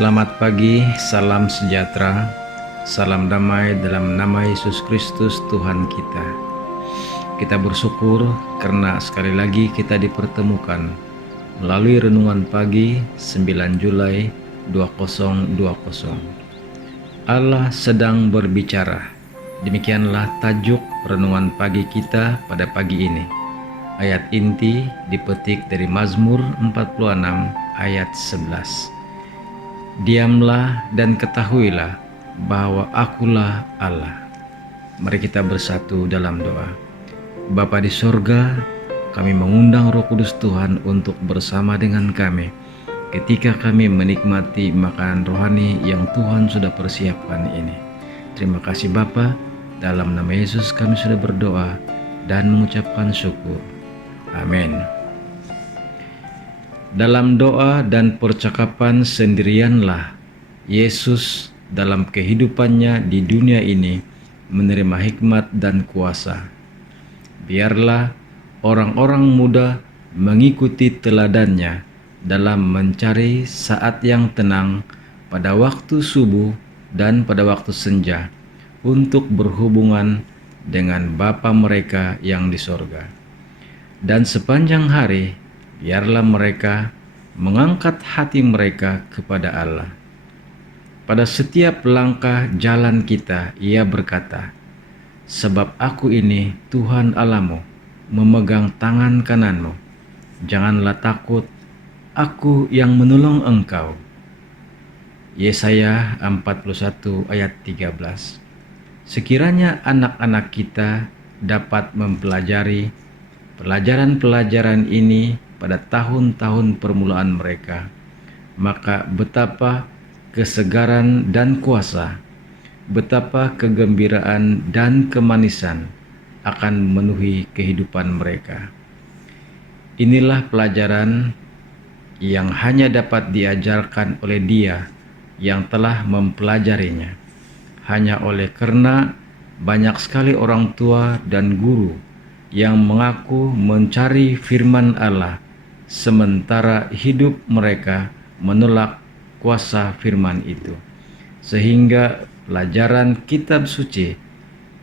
Selamat pagi, salam sejahtera, salam damai dalam nama Yesus Kristus Tuhan kita. Kita bersyukur karena sekali lagi kita dipertemukan melalui renungan pagi 9 Julai 2020. Allah sedang berbicara. Demikianlah tajuk renungan pagi kita pada pagi ini. Ayat inti dipetik dari Mazmur 46 ayat 11. Diamlah dan ketahuilah bahwa akulah Allah. Mari kita bersatu dalam doa. Bapa di sorga, kami mengundang Roh Kudus Tuhan untuk bersama dengan kami ketika kami menikmati makanan rohani yang Tuhan sudah persiapkan ini. Terima kasih Bapa, dalam nama Yesus kami sudah berdoa dan mengucapkan syukur. Amin. Dalam doa dan percakapan sendirianlah Yesus dalam kehidupannya di dunia ini menerima hikmat dan kuasa. Biarlah orang-orang muda mengikuti teladannya dalam mencari saat yang tenang pada waktu subuh dan pada waktu senja untuk berhubungan dengan Bapa mereka yang di sorga. Dan sepanjang hari biarlah mereka mengangkat hati mereka kepada Allah. Pada setiap langkah jalan kita, ia berkata, "Sebab aku ini Tuhan Allahmu, memegang tangan kananmu. Janganlah takut, aku yang menolong engkau." Yesaya 41 ayat 13. Sekiranya anak-anak kita dapat mempelajari pelajaran-pelajaran ini pada tahun-tahun permulaan mereka, maka betapa kesegaran dan kuasa, betapa kegembiraan dan kemanisan akan memenuhi kehidupan mereka. Inilah pelajaran yang hanya dapat diajarkan oleh Dia yang telah mempelajarinya. Hanya oleh karena banyak sekali orang tua dan guru yang mengaku mencari firman Allah, sementara hidup mereka menolak kuasa firman itu, sehingga pelajaran kitab suci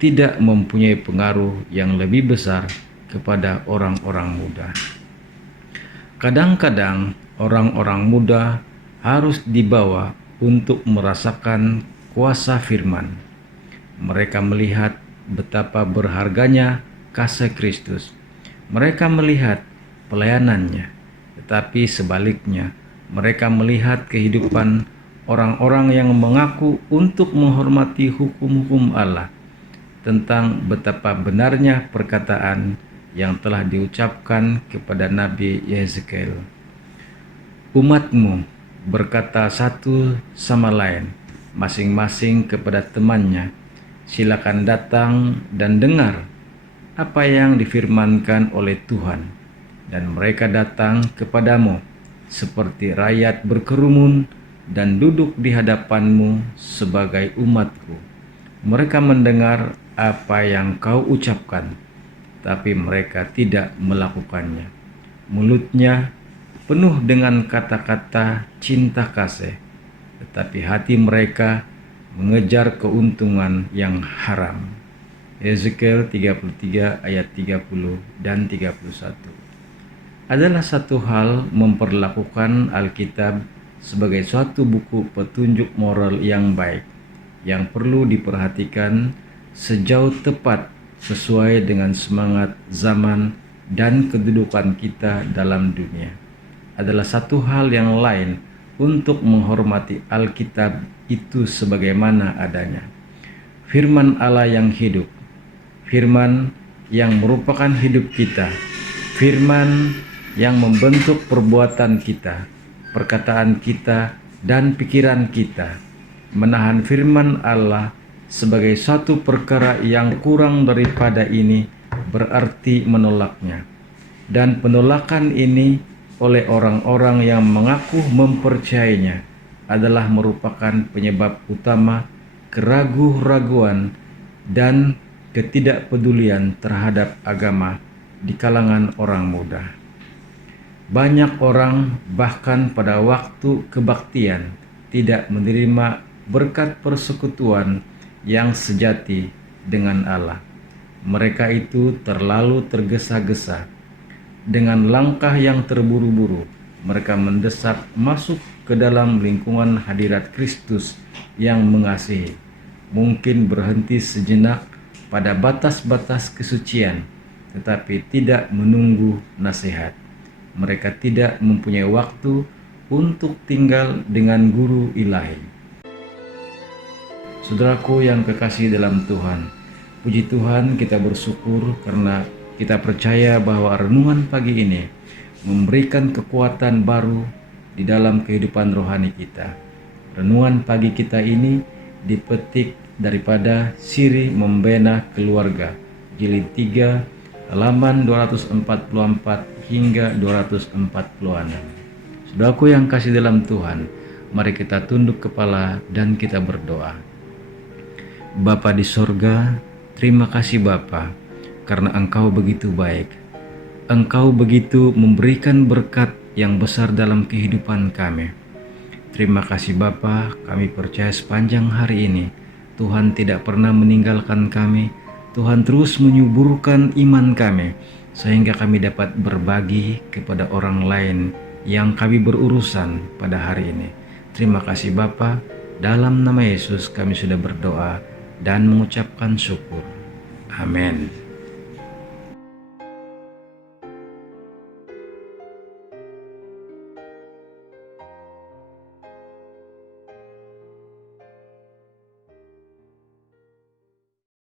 tidak mempunyai pengaruh yang lebih besar kepada orang-orang muda. Kadang-kadang orang-orang muda harus dibawa untuk merasakan kuasa firman. Mereka melihat betapa berharganya kasih Kristus. Mereka melihat pelayanannya, tetapi sebaliknya mereka melihat kehidupan orang-orang yang mengaku untuk menghormati hukum-hukum Allah, tentang betapa benarnya perkataan yang telah diucapkan kepada Nabi Yeskiel. Umatmu berkata satu sama lain, masing-masing kepada temannya, silakan datang dan dengar apa yang difirmankan oleh Tuhan. Dan mereka datang kepadamu seperti rakyat berkerumun dan duduk di hadapanmu sebagai umatku. Mereka mendengar apa yang kau ucapkan, tapi mereka tidak melakukannya. Mulutnya penuh dengan kata-kata cinta kasih, tetapi hati mereka mengejar keuntungan yang haram. Yeskiel 33 ayat 30 dan 31. Adalah satu hal memperlakukan Alkitab sebagai suatu buku petunjuk moral yang baik, yang perlu diperhatikan sejauh tepat sesuai dengan semangat zaman dan kedudukan kita dalam dunia. Adalah satu hal yang lain untuk menghormati Alkitab itu sebagaimana adanya. Firman Allah yang hidup, firman yang merupakan hidup kita, firman yang membentuk perbuatan kita, perkataan kita, dan pikiran kita. Menahan firman Allah sebagai suatu perkara yang kurang daripada ini berarti menolaknya. Dan penolakan ini oleh orang-orang yang mengaku mempercayainya adalah merupakan penyebab utama keraguan-raguan dan ketidakpedulian terhadap agama di kalangan orang muda. Banyak orang bahkan pada waktu kebaktian tidak menerima berkat persekutuan yang sejati dengan Allah. Mereka itu terlalu tergesa-gesa. Dengan langkah yang terburu-buru, mereka mendesak masuk ke dalam lingkungan hadirat Kristus yang mengasihi. Mungkin berhenti sejenak pada batas-batas kesucian, tetapi tidak menunggu nasihat. Mereka tidak mempunyai waktu untuk tinggal dengan guru ilahi. Saudaraku yang kekasih dalam Tuhan, puji Tuhan, kita bersyukur karena kita percaya bahwa renungan pagi ini memberikan kekuatan baru di dalam kehidupan rohani kita. Renungan pagi kita ini dipetik daripada Siri Membina Keluarga, jilid 3, halaman 244 hingga 246. Saudaraku yang kasih dalam Tuhan, mari kita tunduk kepala dan kita berdoa. Bapa di sorga, terima kasih Bapa, karena Engkau begitu baik. Engkau begitu memberikan berkat yang besar dalam kehidupan kami. Terima kasih Bapa, kami percaya sepanjang hari ini Tuhan tidak pernah meninggalkan kami. Tuhan terus menyuburkan iman kami sehingga kami dapat berbagi kepada orang lain yang kami berurusan pada hari ini. Terima kasih Bapa, dalam nama Yesus kami sudah berdoa dan mengucapkan syukur. Amin.